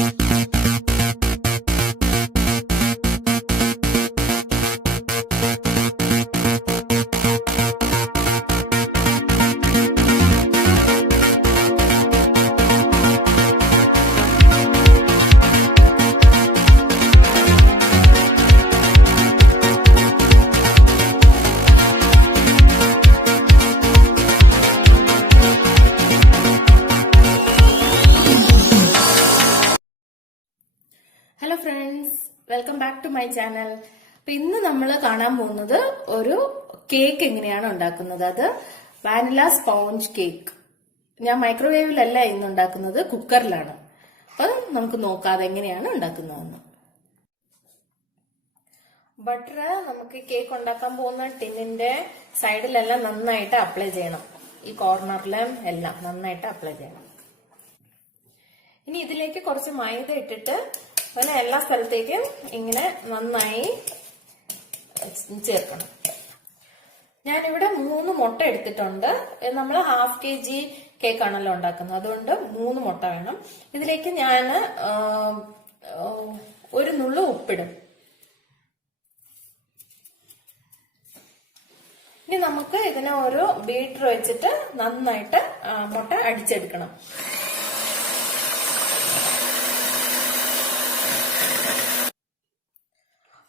Hello friends, welcome back to my channel. അപ്പൊ ഇന്ന് നമ്മൾ കാണാൻ പോകുന്നത് ഒരു കേക്ക് എങ്ങനെയാണ് ഉണ്ടാക്കുന്നത്. അത് വാനില സ്പോഞ്ച് കേക്ക്. ഞാൻ മൈക്രോവേവിലല്ല ഇന്ന് ഉണ്ടാക്കുന്നത്, കുക്കറിലാണ്. അപ്പൊ നമുക്ക് നോക്കാതെ എങ്ങനെയാണ് ഉണ്ടാക്കുന്നതെന്ന്. ബട്ടർ നമുക്ക് കേക്ക് ഉണ്ടാക്കാൻ പോകുന്ന ടിന്നിന്റെ സൈഡിലെല്ലാം നന്നായിട്ട് അപ്ലൈ ചെയ്യണം. ഈ കോർണറിലും എല്ലാം നന്നായിട്ട് അപ്ലൈ ചെയ്യണം. ഇനി ഇതിലേക്ക് കുറച്ച് മൈദ ഇട്ടിട്ട് അങ്ങനെ എല്ലാ സ്ഥലത്തേക്കും ഇങ്ങനെ നന്നായി ചേർക്കണം. ഞാനിവിടെ 3 മുട്ട എടുത്തിട്ടുണ്ട്. നമ്മൾ ½ kg കേക്കാണല്ലോ ഉണ്ടാക്കുന്നത്, അതുകൊണ്ട് 3 മുട്ട വേണം. ഇതിലേക്ക് ഞാൻ 1 നുള്ളു ഉപ്പിടും. ഇനി നമുക്ക് ഇതിനെ ഒരു ബീറ്റർ വെച്ചിട്ട് നന്നായിട്ട് മുട്ട അടിച്ചെടുക്കണം.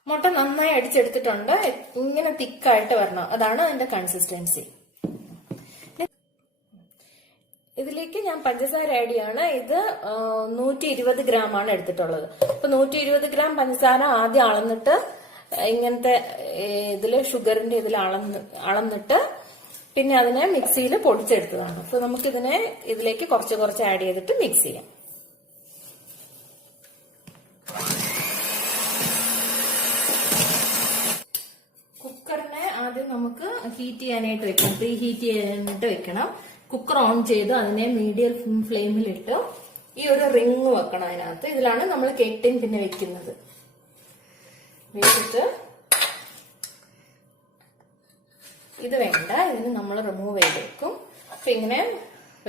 മുട്ട നന്നായി അടിച്ചെടുത്തിട്ടുണ്ട്. ഇങ്ങനെ തിക്കായിട്ട് വരണം, അതാണ് അതിന്റെ കൺസിസ്റ്റൻസി. ഇതിലേക്ക് ഞാൻ പഞ്ചസാര ആഡ് ചെയ്യാണ്. ഇത് 120 ഗ്രാം ആണ് എടുത്തിട്ടുള്ളത്. അപ്പൊ 120 ഗ്രാം പഞ്ചസാര ആദ്യം അളന്നിട്ട് ഇങ്ങനത്തെ ഇതില് ഷുഗറിന്റെ ഇതിൽ അളന്നിട്ട് പിന്നെ അതിനെ മിക്സിയിൽ പൊടിച്ചെടുത്തതാണ്. അപ്പൊ നമുക്കിതിനെ ഇതിലേക്ക് കുറച്ച് ആഡ് ചെയ്തിട്ട് മിക്സ് ചെയ്യാം. കുക്കറിനെ ആദ്യം നമുക്ക് ഹീറ്റ് ചെയ്യാനായിട്ട് വെക്കണം, പ്രീ ഹീറ്റ് ചെയ്യാനായിട്ട് വെക്കണം. കുക്കർ ഓൺ ചെയ്ത് അതിനെ മീഡിയം ഫ്ലെയിമിലിട്ട് ഈ ഒരു റിങ് വെക്കണം അതിനകത്ത്. ഇതിലാണ് നമ്മൾ കേക്ക് ടിൻ പിന്നെ വെക്കുന്നത്. വെച്ചിട്ട് ഇത് വേണ്ട, ഇതിന് നമ്മൾ റിമൂവ് ചെയ്ത് വെക്കും. അപ്പൊ ഇങ്ങനെ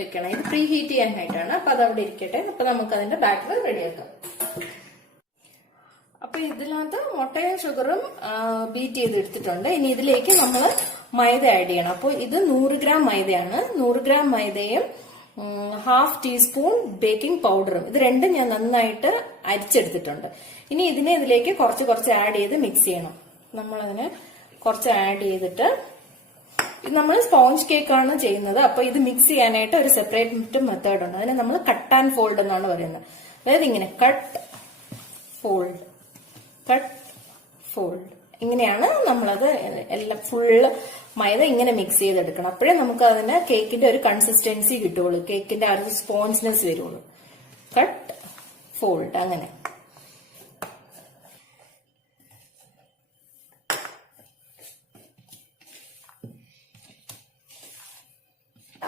വെക്കണം. ഇത് പ്രീ ഹീറ്റ് ചെയ്യാനായിട്ടാണ്. അപ്പൊ അത് അവിടെ ഇരിക്കട്ടെ. അപ്പൊ നമുക്ക് അതിന്റെ ബാറ്റർ റെഡിയാക്കാം. അപ്പൊ ഇതിനകത്ത് മുട്ടയും ഷുഗറും ബീറ്റ് ചെയ്ത് എടുത്തിട്ടുണ്ട്. ഇനി ഇതിലേക്ക് നമ്മൾ മൈദ ആഡ് ചെയ്യണം. അപ്പൊ ഇത് 100 ഗ്രാം മൈദയാണ്. 100 ഗ്രാം മൈദയും ½ ടീസ്പൂൺ ബേക്കിംഗ് പൗഡറും, ഇത് രണ്ടും ഞാൻ നന്നായിട്ട് അരിച്ചെടുത്തിട്ടുണ്ട്. ഇനി ഇതിനെ ഇതിലേക്ക് കുറച്ച് ആഡ് ചെയ്ത് മിക്സ് ചെയ്യണം. നമ്മളതിനെ കുറച്ച് ആഡ് ചെയ്തിട്ട്, ഇത് നമ്മൾ സ്പോഞ്ച് കേക്കാണ് ചെയ്യുന്നത്. അപ്പൊ ഇത് മിക്സ് ചെയ്യാനായിട്ട് ഒരു സെപ്പറേറ്റ് മെത്തേഡ് ഉണ്ട്. അതിനെ നമ്മൾ കട്ട് ആൻഡ് ഫോൾഡ് എന്നാണ് പറയുന്നത്. അതായത് ഇങ്ങനെ കട്ട് ഫോൾഡ്, കട്ട് ഫോൾഡ്, ഇങ്ങനെയാണ് നമ്മളത് എല്ലാം ഫുള്ള് മൈദ ഇങ്ങനെ മിക്സ് ചെയ്തെടുക്കണം. അപ്പോഴേ നമുക്ക് അതിന് കേക്കിന്റെ ഒരു കൺസിസ്റ്റൻസി കിട്ടുള്ളൂ, കേക്കിന്റെ ആ ഒരു സ്പോഞ്ച്നെസ് വരുള്ളൂ. കട്ട് ഫോൾഡ് അങ്ങനെ.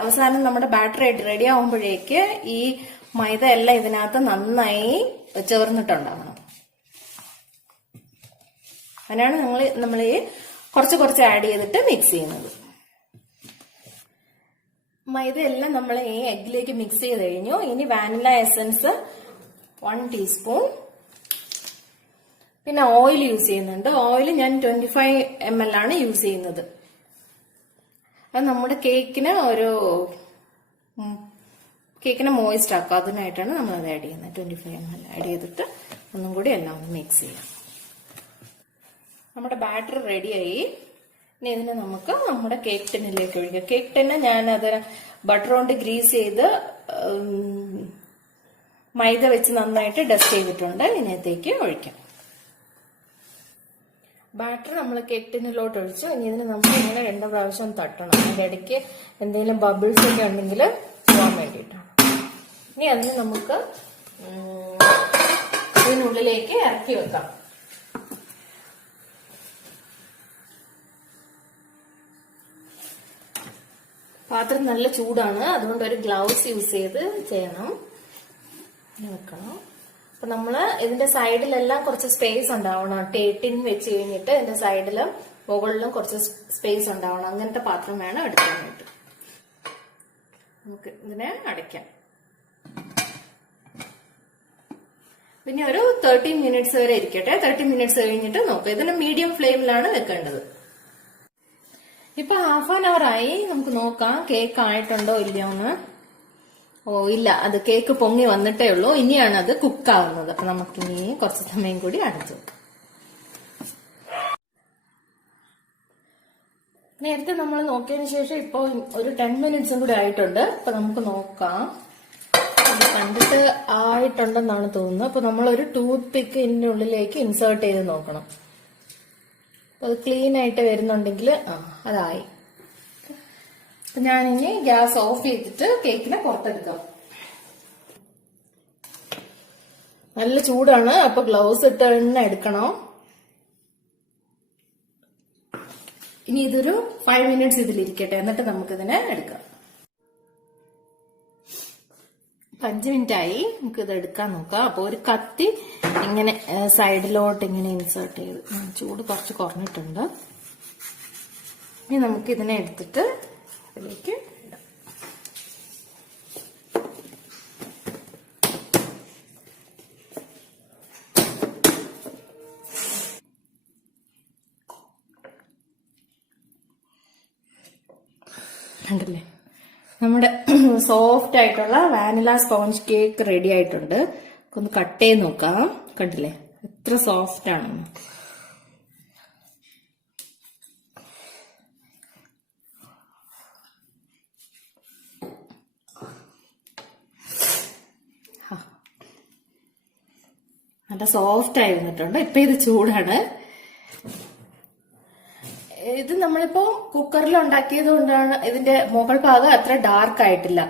അവസാനം നമ്മുടെ ബാറ്റർ റെഡി ആവുമ്പോഴേക്ക് ഈ മൈദ എല്ലാം ഇതിനകത്ത് നന്നായി ചേർന്നിട്ടുണ്ടാവണം. അതിനാണ് നമ്മൾ ഈ കുറച്ച് ആഡ് ചെയ്തിട്ട് മിക്സ് ചെയ്യുന്നത്. മൈദ എല്ലാം നമ്മൾ ഈ എഗ്ഗിലേക്ക് മിക്സ് ചെയ്ത് കഴിഞ്ഞു. ഇനി വാനില എസൻസ് 1 ടീസ്പൂൺ, പിന്നെ ഓയിൽ യൂസ് ചെയ്യുന്നുണ്ട്. ഓയിൽ ഞാൻ 25 ml ആണ് യൂസ് ചെയ്യുന്നത്. അത് നമ്മുടെ കേക്കിന് മോയിസ്റ്റ് ആക്കുക, അതിനായിട്ടാണ് നമ്മൾ അത് ആഡ് ചെയ്യുന്നത്. 25 ml ആഡ് ചെയ്തിട്ട് ഒന്നും കൂടി എല്ലാം ഒന്ന് മിക്സ് ചെയ്യാം. നമ്മുടെ ബാറ്റർ റെഡിയായി. ഇനി ഇതിനെ നമുക്ക് നമ്മുടെ കേക്ക് ടിന്നിലേക്ക് ഒഴിക്കാം. കേക്ക് ടിന്ന് ഞാനത് ബട്ടർ കൊണ്ട് ഗ്രീസ് ചെയ്ത് മൈദ വെച്ച് നന്നായിട്ട് ഡസ്റ്റ് ചെയ്തിട്ടുണ്ട്. ഇതിനകത്തേക്ക് ഒഴിക്കാം. ബാറ്റർ നമ്മൾ കേക്ക് ടിന്നിലോട്ട് ഒഴിച്ചു. ഇനി ഇതിന് നമ്മൾ ഇങ്ങനെ 2 പ്രാവശ്യം തട്ടണം. അതിന്റെ ഇടയ്ക്ക് എന്തെങ്കിലും ബബിൾസ് ഒക്കെ ഉണ്ടെങ്കിൽ പോകാൻ വേണ്ടിയിട്ടാണ്. ഇനി അതിന് നമുക്ക് ഇതിനുള്ളിലേക്ക് ഇറക്കി വെക്കാം. പാത്രം നല്ല ചൂടാണ്, അതുകൊണ്ട് ഒരു ഗ്ലൗസ് യൂസ് ചെയ്ത് ചെയ്യണം, വെക്കണം. അപ്പൊ നമ്മള് ഇതിന്റെ സൈഡിലെല്ലാം കുറച്ച് സ്പേസ് ഉണ്ടാവണം. ടിൻ വെച്ച് കഴിഞ്ഞിട്ട് ഇതിന്റെ സൈഡിലും മുകളിലും കുറച്ച് സ്പേസ് ഉണ്ടാവണം. അങ്ങനത്തെ പാത്രം വേണം എടുക്കാനായിട്ട്. നമുക്ക് ഇതിനെ അടയ്ക്കാം. പിന്നെ ഒരു 30 മിനിറ്റ്സ് വരെ ഇരിക്കട്ടെ. 30 മിനിറ്റ്സ് കഴിഞ്ഞിട്ട് നോക്കാം. ഇതിന് മീഡിയം ഫ്ലെയിമിലാണ് വെക്കേണ്ടത്. ഇപ്പൊ ഹാഫ് ആൻ അവർ ആയി. നമുക്ക് നോക്കാം കേക്ക് ആയിട്ടുണ്ടോ ഇല്ലയോ എന്ന്. ഓ ഇല്ല, അത് കേക്ക് പൊങ്ങി വന്നിട്ടേ ഉള്ളൂ. ഇനിയാണ് അത് കുക്കാവുന്നത്. അപ്പൊ നമുക്കിനി കുറച്ച് സമയം കൂടി അടച്ചു വെക്കാം. നേരത്തെ നമ്മൾ നോക്കിയതിന് ശേഷം ഇപ്പൊ ഒരു 10 മിനിറ്റ്സും കൂടി ആയിട്ടുണ്ട്. അപ്പൊ നമുക്ക് നോക്കാം. ഇത് കണ്ടിട്ട് ആയിട്ടുണ്ടെന്നാണ് തോന്നുന്നത്. അപ്പൊ നമ്മളൊരു ടൂത്ത് പിക്ക് ഇതിന്റെ ഉള്ളിലേക്ക് ഇൻസേർട്ട് ചെയ്ത് നോക്കണം. അത് ക്ലീൻ ആയിട്ട് വരുന്നുണ്ടെങ്കിൽ അതായി. അപ്പൊ ഞാനിനി ഗ്യാസ് ഓഫ് ചെയ്തിട്ട് കേക്കിനെ പുറത്തെടുക്കാം. നല്ല ചൂടാണ്. അപ്പൊ ഗ്ലൗസ് ഇട്ട് തന്നെ എടുക്കണം. ഇനി ഇതൊരു 5 മിനിറ്റ്സ് ഇതിലിരിക്കട്ടെ, എന്നിട്ട് നമുക്കിതിനെ എടുക്കാം. 5 മിനിറ്റ് ആയി. നമുക്ക് ഇത് എടുക്കാൻ നോക്കാം. അപ്പൊ ഒരു കത്തി ഇങ്ങനെ സൈഡിലോട്ട് ഇങ്ങനെ ഇൻസേർട്ട് ചെയ്ത്, ചൂട് കുറച്ച് കുറഞ്ഞിട്ടുണ്ട്. ഇനി നമുക്ക് ഇതിനെ എടുത്തിട്ട് ഇതിലേക്ക് ഇടാം. കണ്ടില്ലേ, നമ്മുടെ സോഫ്റ്റ് ആയിട്ടുള്ള വാനില സ്പോഞ്ച് കേക്ക് റെഡി ആയിട്ടുണ്ട്. ഒന്ന് കട്ട് ചെയ്ത് നോക്കാം. കണ്ടില്ലേ എത്ര സോഫ്റ്റ് ആണെന്ന്. നല്ല സോഫ്റ്റ് ആയി വന്നിട്ടുണ്ട്. ഇപ്പൊ ഇത് ചൂടാണ്. ഇത് നമ്മളിപ്പോ കുക്കറിൽ ഉണ്ടാക്കിയത് കൊണ്ടാണ് ഇതിന്റെ മുകൾ ഭാഗം അത്ര ഡാർക്ക് ആയിട്ടില്ല.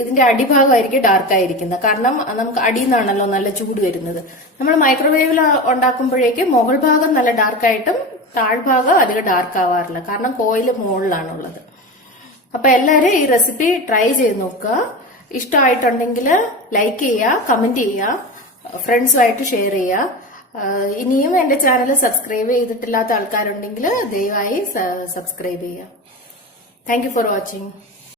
ഇതിന്റെ അടിഭാഗമായിരിക്കും ഡാർക്ക് ആയിരിക്കുന്നത്. കാരണം നമുക്ക് അടിയിൽ നിന്നാണല്ലോ നല്ല ചൂട് വരുന്നത്. നമ്മൾ മൈക്രോവേവിൽ ഉണ്ടാക്കുമ്പോഴേക്കും മുകൾ ഭാഗം നല്ല ഡാർക്കായിട്ടും താഴ്ഭാഗം അധികം ഡാർക്ക് ആവാറില്ല. കാരണം കോയില് മുകളിലാണുള്ളത്. അപ്പൊ എല്ലാരും ഈ റെസിപ്പി ട്രൈ ചെയ്ത് നോക്കുക. ഇഷ്ടമായിട്ടുണ്ടെങ്കിൽ ലൈക്ക് ചെയ്യുക, കമന്റ് ചെയ്യുക, ഫ്രണ്ട്സുമായിട്ട് ഷെയർ ചെയ്യുക. ഇനിയും എന്റെ ചാനൽ സബ്സ്ക്രൈബ് ചെയ്തിട്ടില്ലാത്ത ആൾക്കാരുണ്ടെങ്കിൽ ദയവായി സബ്സ്ക്രൈബ് ചെയ്യുക. Thank you for watching.